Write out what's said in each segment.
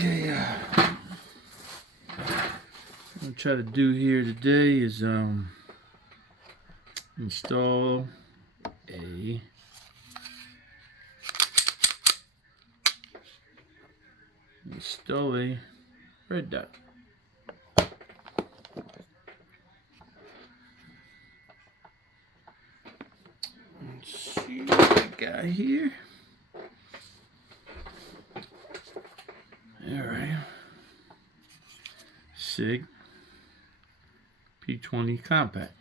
Okay, what I'm gonna try to do here today is install a red dot. Let's see what I got here. Alright. SIG p320 compact.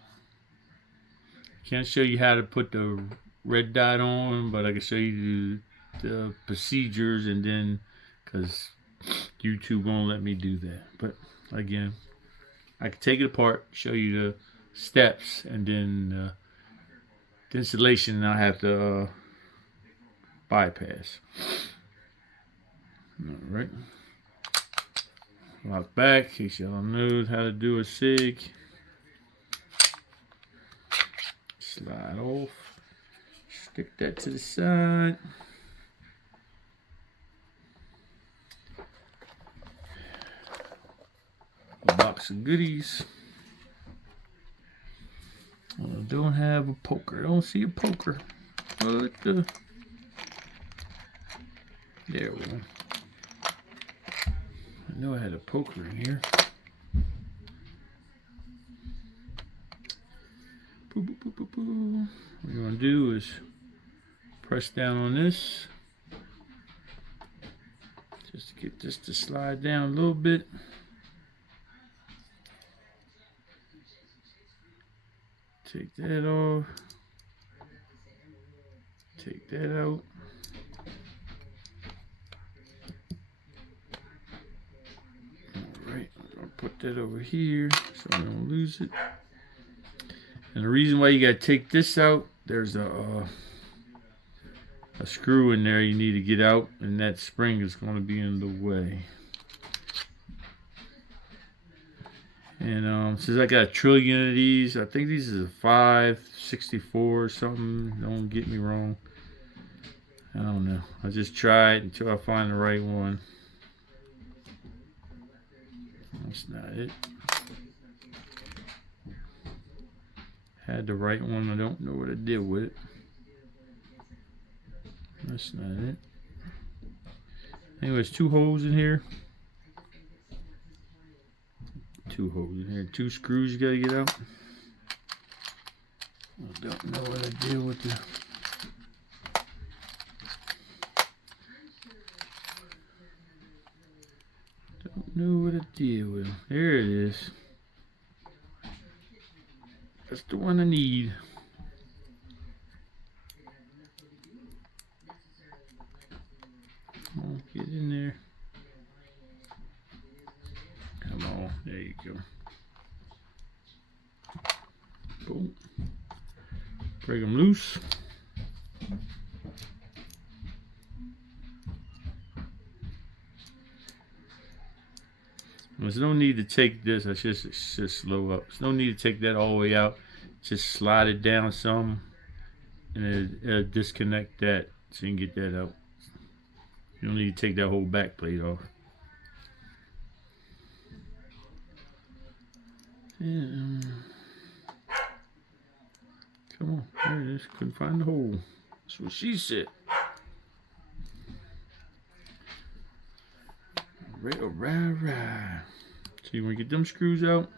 Can't show you how to put the red dot on, but I can show you the procedures, and then because YouTube won't let me do that. But again, I can take it apart, show you the steps, and then the installation I have to bypass. Alright. Lock back, in case y'all know how to do a SIG. Slide off. Stick that to the side. A box of goodies. I don't have a poker. I don't see a poker. What the? There we go. I know I had a poker in here. Boo, boo, boo, boo, boo. What you're going to do is press down on this. Just to get this to slide down a little bit. Take that off. Take that out. Alright, I'm going to put that over here so I don't lose it. And the reason why you got to take this out, there's a screw in there you need to get out, and that spring is going to be in the way. And since I got a trillion of these, I think these is a 564 or something. Don't get me wrong. I don't know. I just try it until I find the right one. That's not it. Had the right one. I don't know what I did with it. That's not it. Anyways, 2 holes in here. 2 holes in here. 2 screws you gotta get out. I don't know what I did with the. Don't know what I did with them. There it is. That's the one I need. Come on, get in there. Come on, there you go. Boom. Break them loose. There's no need to take this. I should slow up. There's no need to take that all the way out. Just slide it down some, and it'll disconnect that so you can get that out. You don't need to take that whole back plate off. Yeah. Come on, there it is. Couldn't find the hole. That's what she said. Alright. So you want to get them screws out.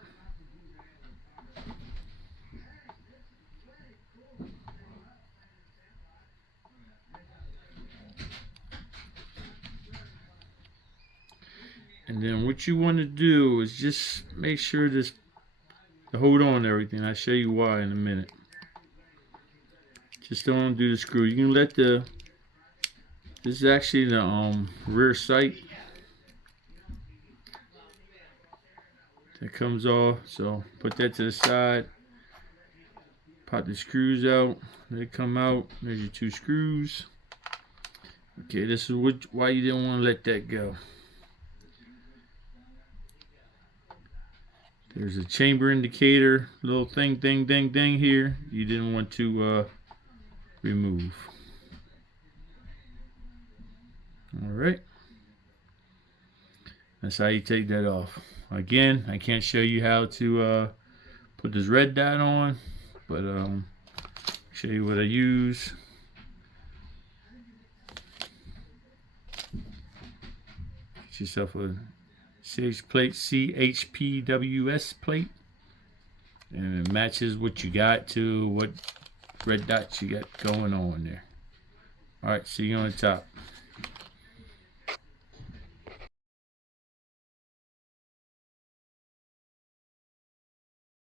And then what you want to do is just make sure to hold on to everything. I'll show you why in a minute. Just don't undo the screw. You can let this is actually the rear sight that comes off. So put that to the side. Pop the screws out. They come out. There's your 2 screws. Okay, this is why you didn't want to let that go. There's a chamber indicator, little thing here. You didn't want to remove. All right. That's how you take that off. Again, I can't show you how to put this red dot on, but show you what I use. Get yourself a CHPWS plate, and it matches what you got to what red dots you got going on there. Alright, see you on the top.